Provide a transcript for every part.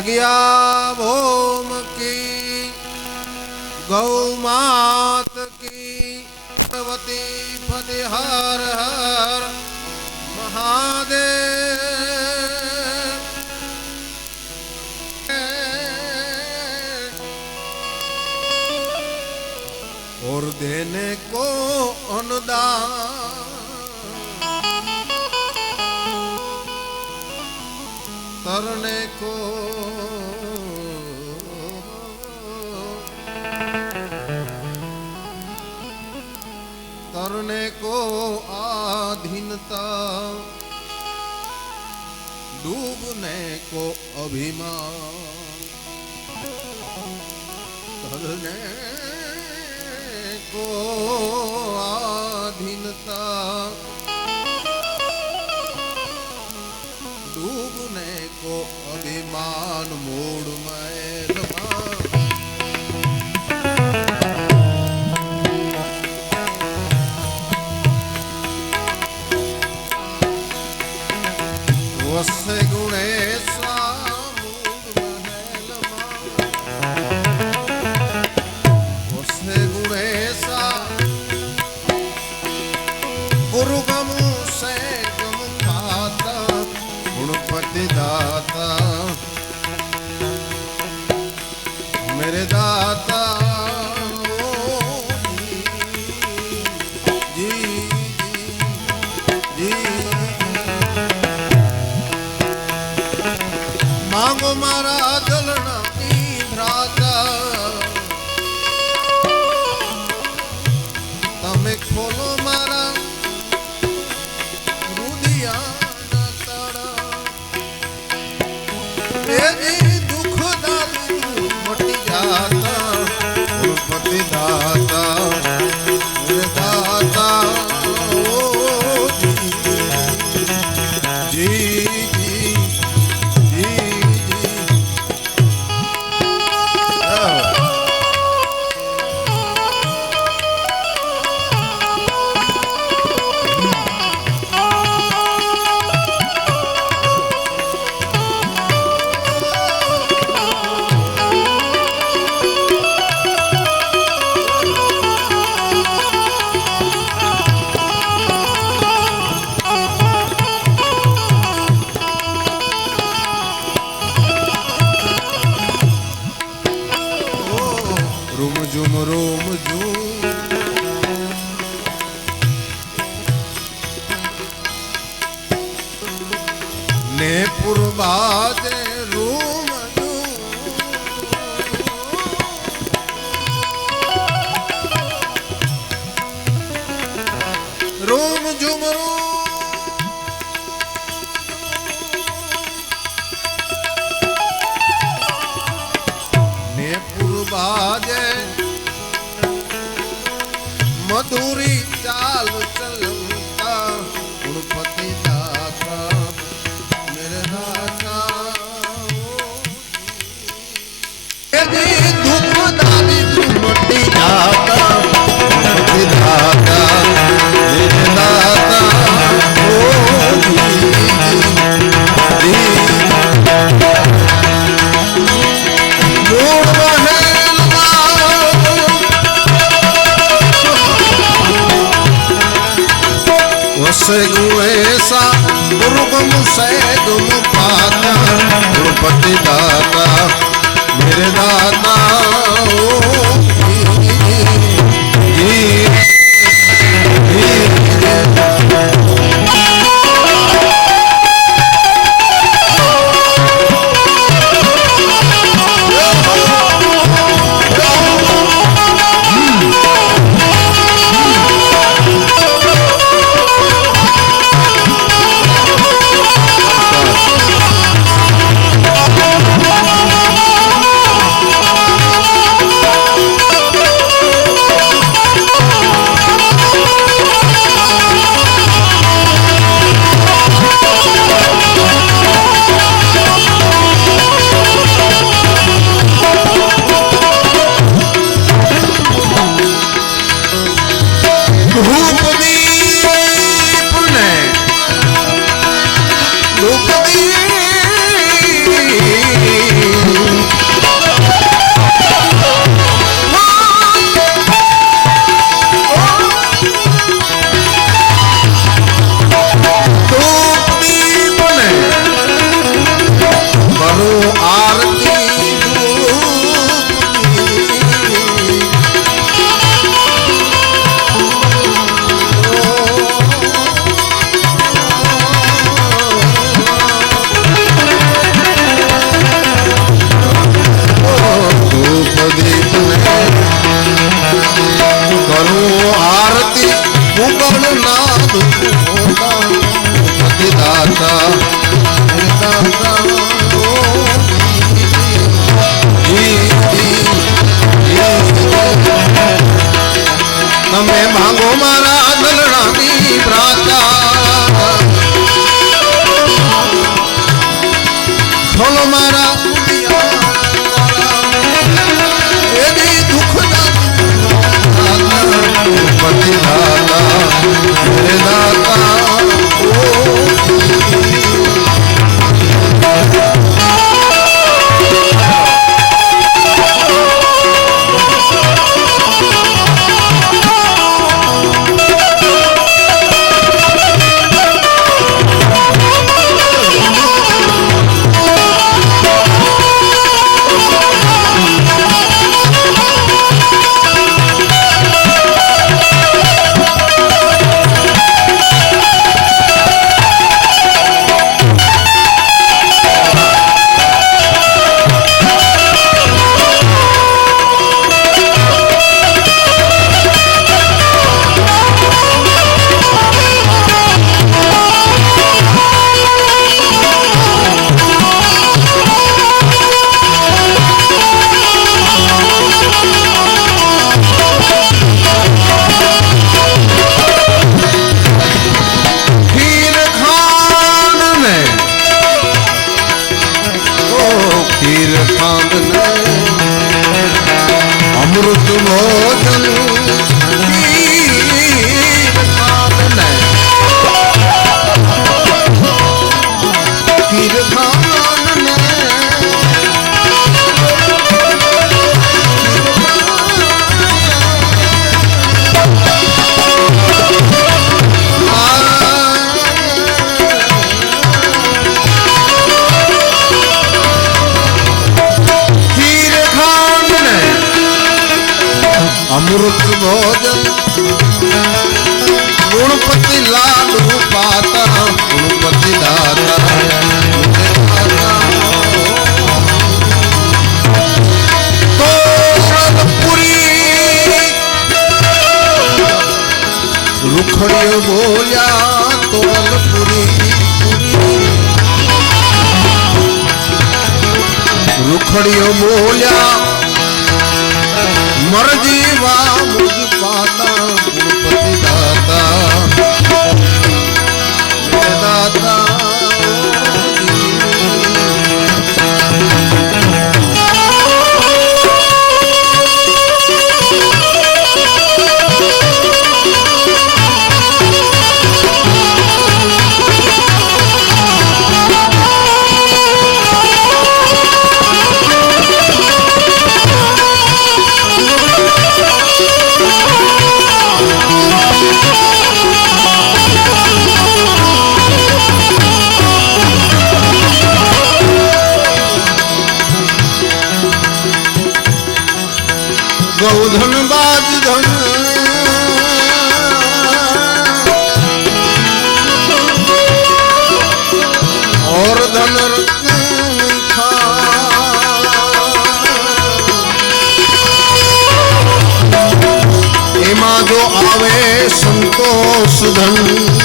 जगिया भूम की गौ मात की पार्वती फतेह हर हर महादेव। और देने को अनुदान तरने को आधीनता डूबने को अभिमान तरने को आधीनता डूबने को अभिमान मूड में वसे गुणेशा मूड वसे गुणेशा गुरुगम से गम पाता गुणपति दाता मेरे दाता जी जी मांगो मारा जलना भ्राता तमे खोलो मारा दुख दादी मटी जाता गुरुपति दाता मेरे दाता ओ जी जी जी जी रोम झुम ने पुरबाजे रोम रोम झुम ने पुरबाजे मधुरी चाल चलता गुणपति दाता मेरे दाता दुख दादी मटी जाता गुणपति दाता मेरे दाता ओ जी जी वसे गुएसा गुरुगम से गुम पाता गुरुपति दाता मेरे दाता ओ जी खीर खांडने अमृत भोजन खीर खांडने खीर खांडने अमृत भोजन गुणपति लाडू पाता गुणपति दाता तो सतपुरी रुखड़ियो बोलिया तोलपुरी रुखड़ियो बोलिया मरजीवा मुझ पाता गुणपति दाता दाता गौधन बाज धन और धन रत्न था एमा जो आवे संतोष धन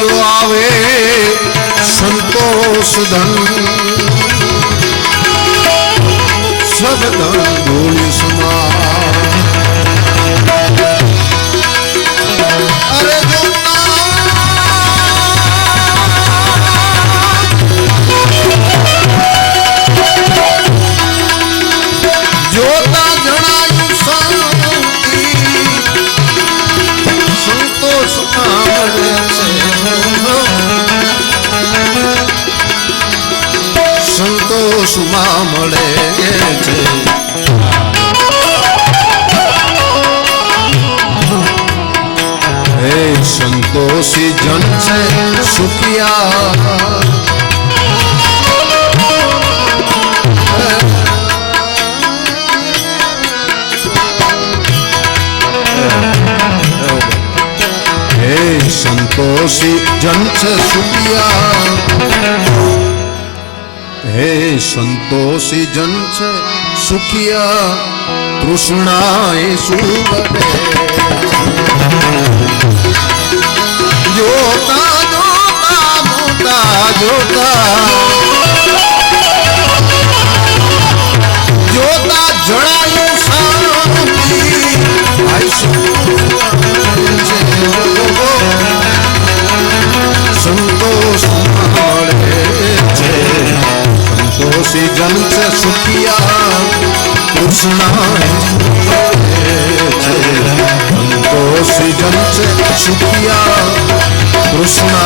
जो आवे संतोष धन सब धन धूल समा अरे जोता जनायु शांति संतोष સંતોષમાં મળે છે હે સંતોષી જન છે સુખિયા હે સંતોષી જન છે સુખિયા हे संतोषी जन छे सुखिया तृष्णाए सुबे जोता जोता जोता जोता जोता जड़ायु शांति संतोष संतोषी जन से सुखिया तृष्णा संतोषी जन से सुखिया तृष्णा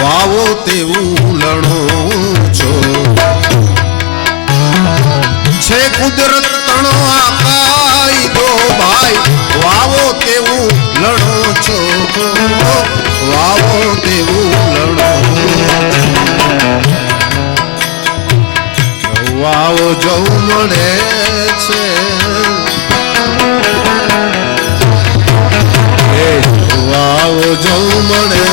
વાવો તેવું લણો છો છે કુદરત તણો આ કાયદો ભાઈ વાવો તેવું લણો છો વાવો તેવું લણો વાવો જવું મળે છે વાવો જવું મળે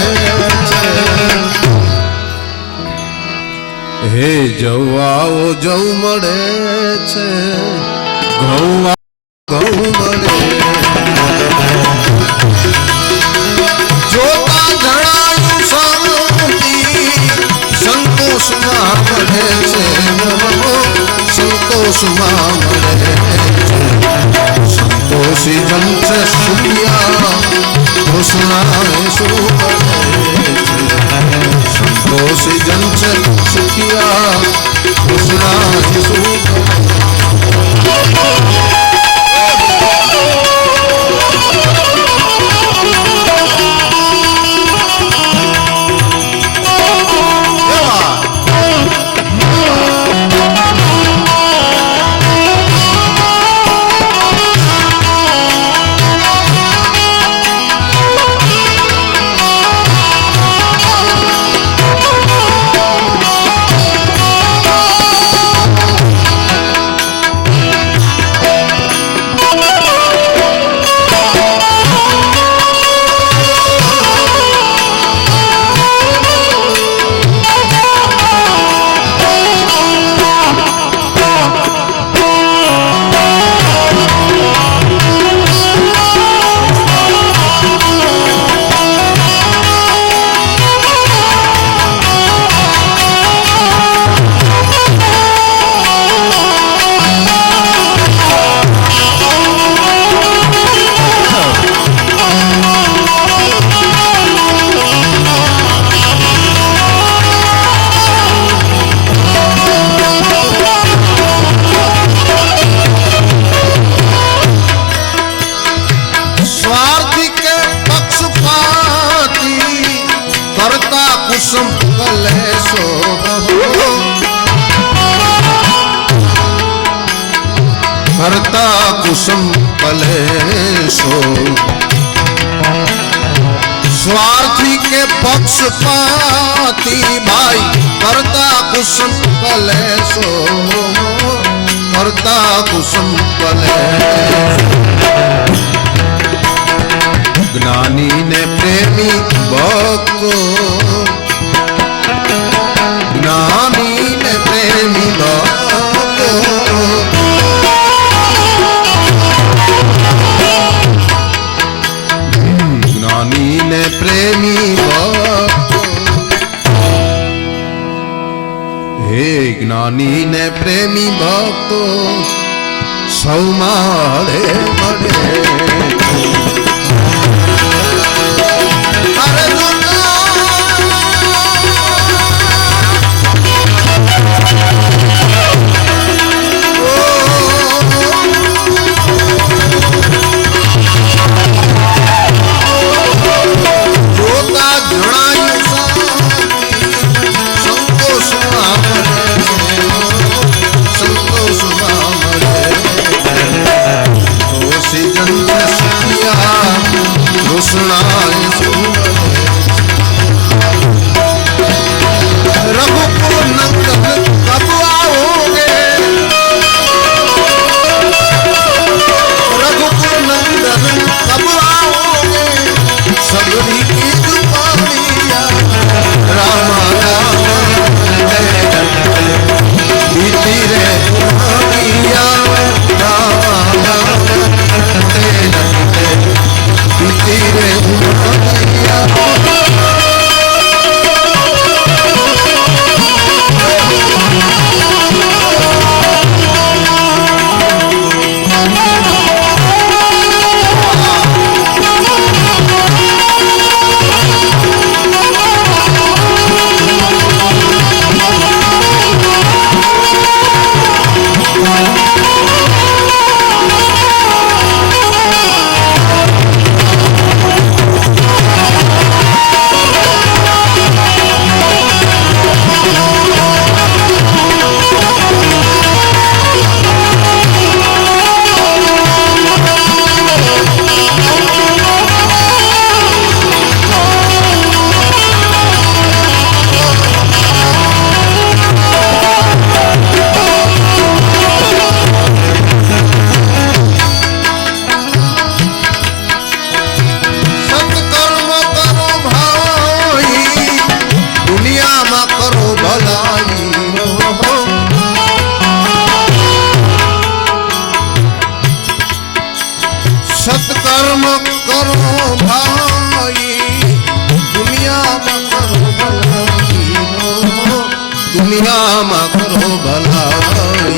હે જવાઓ જવું મળે છે ઘઉં મળે જોતા જણાયું શાંતિ સંતોષમાં મળે છે સંતોષમાં મળે સંતોષી જન છે સુખિયા કૃષ્ણાએ શું સંતોષી જન છે સુખિયા કૃષ્ણાએ શું કુસુમ કલેશો કરતા કુસુમ કલેશો સ્વાર્થી કે પક્ષપાતી ભાઈ કરતા કુસુમ કલેશો કરતા કુસુમ કલેશો જ્ઞાની ને પ્રેમી ભક્તો જ્ઞાની ને પ્રેમી ભક્તો જ્ઞાની ને પ્રેમી ભક્તો હે જ્ઞાની ને પ્રેમી ભક્તો સૌ મળે મળે સંતોષમાં મળે દુનિયામાં કરો ભલાઈ.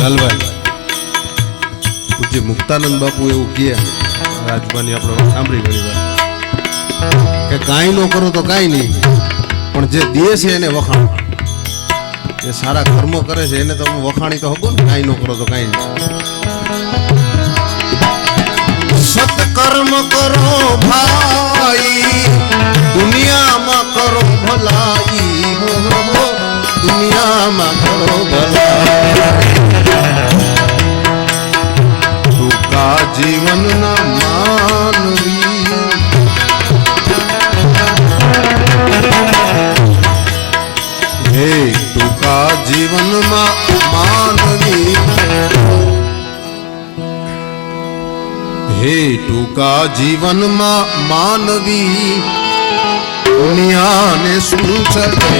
લાલભાઈ પૂજ્ય મુક્તાનંદ બાપુ એવું કહે, રાજમાની આપણે સાંભળી ઘણી વાર કે કાંઈ ન કરો તો કાંઈ નહીં, પણ જે દે છે એને વખાણ. જે સારા કર્મો કરે છે એને તમે વખાણી તો હકો ને, કાંઈ ન કરો તો કાંઈ નહીં. સત્કર્મ કરો ભાઈ, દુનિયામાં કરો ભલાઈ. હો દુનિયામાં કરો ભલાઈ. ટૂંકા જીવનના માનવી, હે ટૂંકા જીવનમાં માનવી, હે ટૂંકા જીવનમાં માનવી, દુનિયાને શું ચડે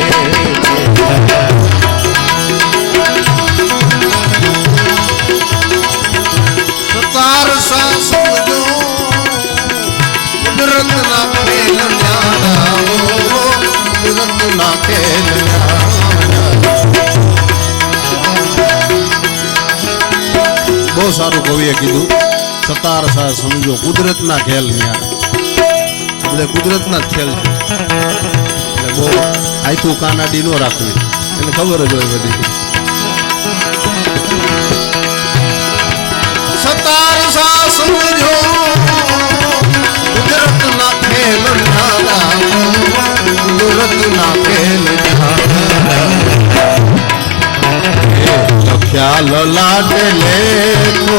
તાર સાસુજો કુદરતના ખેલ ન્યારા. કુદરતના ખેલ બહુ સારું કવિએ કીધું, સતાર સા સમજો કુદરતના ખેલ ન્યારા. બધા કુદરતના જ ખેલ છે એટલે બહુ આયતું કાનાડી નો રાખવી, એને ખબર જ હોય બધી. સતાર સા સમજો કુદરતના ખેલ ન્યારા. કુદરતના ખેલ ન્યારા. ખ્યાલ લાડે લેખો,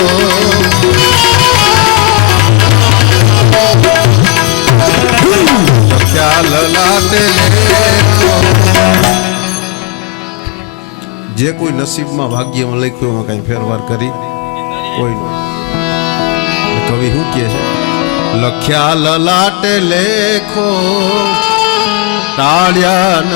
ખ્યાલ લાડે લેખો. જે કોઈ નસીબમાં ભાગ્યમાં લખ્યું એમાં કઈ ફેરફાર કરી કોઈ નહીં. કવિ શું કહે છે? લખ્યા લલાટે લેખો ટાળ્યા ન